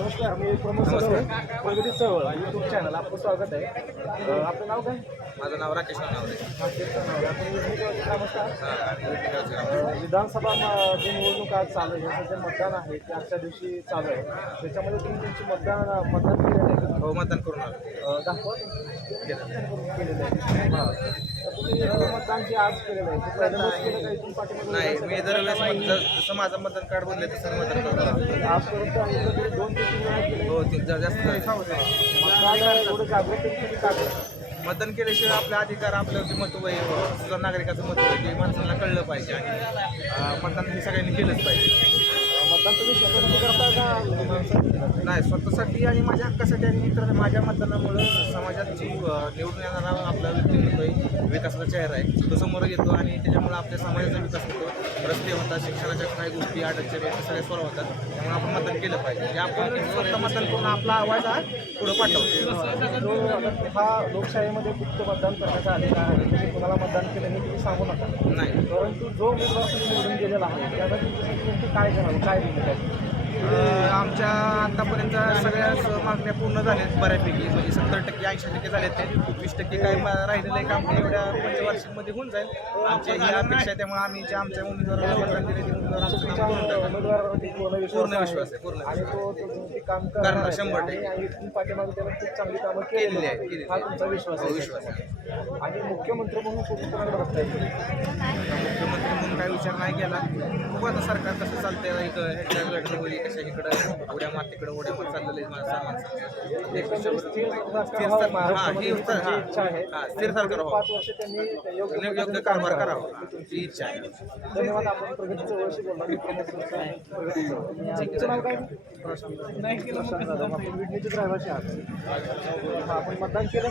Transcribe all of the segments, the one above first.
नमस्कार मी प्रमोद सरोवर प्रगती चळवळ यूट्यूब चॅनल आपलं स्वागत आहे. अ, आपलं नाव काय? माझं नाव राकेश नावरे नाव आहे. आपण. अ, विधानसभा म- जी निवडणूक आज चालू आहे हे सध्या मतदान आहे ते आजच्या दिवशी चालू आहे. त्याच्यामध्ये तुम्ही तुमची मतदान मतदान केलेलं आहे का? हो मतदान करून आलो. अ, दाखवा. केलेलं आहे. हां. तर तुम्ही मतदान जे आज केलेलं आहे ते पहिल्यांदाच केलं का? इथून पाठीमागे नाही? मी दरवेळेस मत- ज- जसं माझं मतदान कार्ड बनले तसं मतदान करतो आजपर्यंत ऐकलं तरी दोन ते हो ते जर जास्त मतदान केल्याशिवाय आपले अधिकार आपलं जे महत्त्व आहे सुद्धा नागरिकाचं महत्त्व आहे ते माणसांना कळलं पाहिजे आणि मतदान हे सगळ्यांनी केलंच पाहिजे. मतदान तुम्ही स्वतःसाठी करता का नाही स्वतःसाठी आणि माझ्या हक्कासाठी आणि इतर माझ्या मतदानामुळं समाजात जी निवडून येणारा आपला व्यक्तिमत्व आहे विकासाचा चेहरा आहे तो समोर येतो आणि त्याच्यामुळं आपल्या समाजाचा विकास होतो. रस्ते होतात शिक्षणाच्या काही गोष्टी अडचणी त्या सगळ्या सॉल्व्ह होतात. त्यामुळे आपण मतदान केलं पाहिजे. आपण स्वतः मतदान करून आपला आवाज हा पुढं पाठवतो. हा लोकशाहीमध्ये गुप्त मतदान करण्याचा अधिकार आहे तुम्ही कुणाला मतदान केलं हे तुम्ही सांगू नका. नाही. परंतु जो उमेदवार निवडून गेलेला आहे त्याला तुमच्यासाठी नेमकं काय करावं? काय आहे अं, आमच्या आतापर्यंत सगळ्या मागण्या पूर्ण झाल्यात बऱ्यापैकी म्हणजे सत्तर टक्के ऐंशी टक्के झालेत ते वीस टक्के काय राहिलेलं आहे काम एवढ्या पंचवार्षिकमध्ये होऊन जाईल आमच्या ही अपेक्षा आहे त्यामुळे आम्ही जे आमच्या उमेदवाराला मतदान दिले ते उमेदवार पूर्ण विश्वास आहे. पूर्ण करणार शंभर. टक्के. चांगली कामं केलेली आहे, आहेत हा. तुमचा विश्वास आहे विश्वास आहे आणि मुख्यमंत्री म्हणून कोणाकडे बघताय? मुख्यमंत्री म्हणून काही विचार नाही केला बघू आता सरकार कसं चालतंय इथं ह्याच्या घडणवळी कशा इकडं उड्या मार तिकडं उड्या मार चाललेलं आहे माझं सामान स्थिर सरकार हा, ही ही हा. हा, योग्य कारभार करावा. ही इच्छा आहे. धन्यवाद आपण हा, मतदान केलं.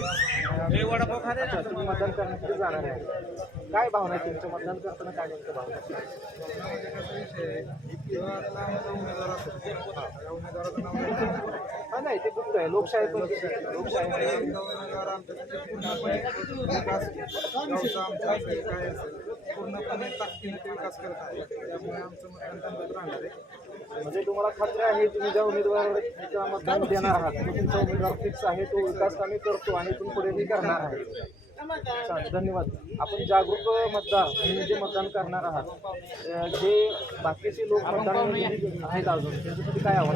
तुम्ही मतदान करण्यासाठी जाणार आहे. काय भावना आहे तुमचं मतदान करताना काय नेमकं भावना आहे? हा नाही ते गुप्त आहे लोकशाही पण लोकशाही पूर्णपणे ताकदीने ते विकास करत आहे त्यामुळे आमचं मतदान त्यांच्यात राहणार आहे म्हणजे तुम्हाला खात्री आहे तुम्ही ज्या उमेदवाराला मतदान देणार आहात तो तुमचा उमेदवार फिक्स आहे तो विकास आम्ही करतो आणि इथून पुढे करणार आहे. छान धन्यवाद. आपण जागरूक मतदार म्हणजे जे मतदान करणार आहात जे बाकीचे लोक मतदान आहेत अजून त्यांच्यासाठी काय आव्हान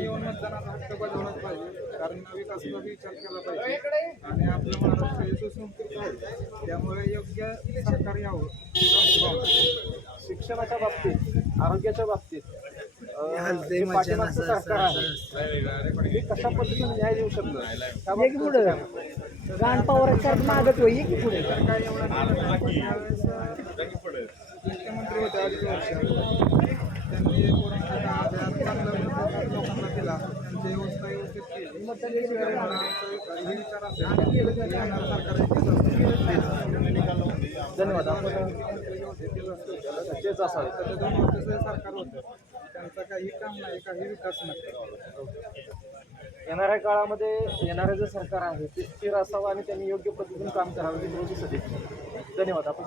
येऊन मतदानाचा हक्क बजावलाच पाहिजे कारण विकासाचा विचार केला पाहिजे. आणि आपलं महाराष्ट्र हे सुसंस्कृत आहे त्यामुळे योग्य सरकार यावं. शिक्षणाच्या बाबतीत आरोग्याच्या बाबतीत पाठीमागचं सरकार आहे हे कशा पद्धतीने न्याय देऊ शकतं? त्याबाबत गाण पवार कर मागत होई की पुढे. मुख्यमंत्री होते अडीच वर्ष त्यांनी कोरोनाच्या काळात चांगला लोकांना दिला त्यांची व्यवस्था व्यवस्थित केली त्यामुळे आमचा हे विचार असेल की धन्यवाद. तेच असावे तर सरकार होतं त्यांचं काही काम नाही काही विकास नाही येणाऱ्या काळामध्ये येणारं जे सरकार आहे ते स्थिर असावं आणि त्यांनी योग्य पद्धतीने काम करावं ही विरोधी सदिच्छा धन्यवाद. आपण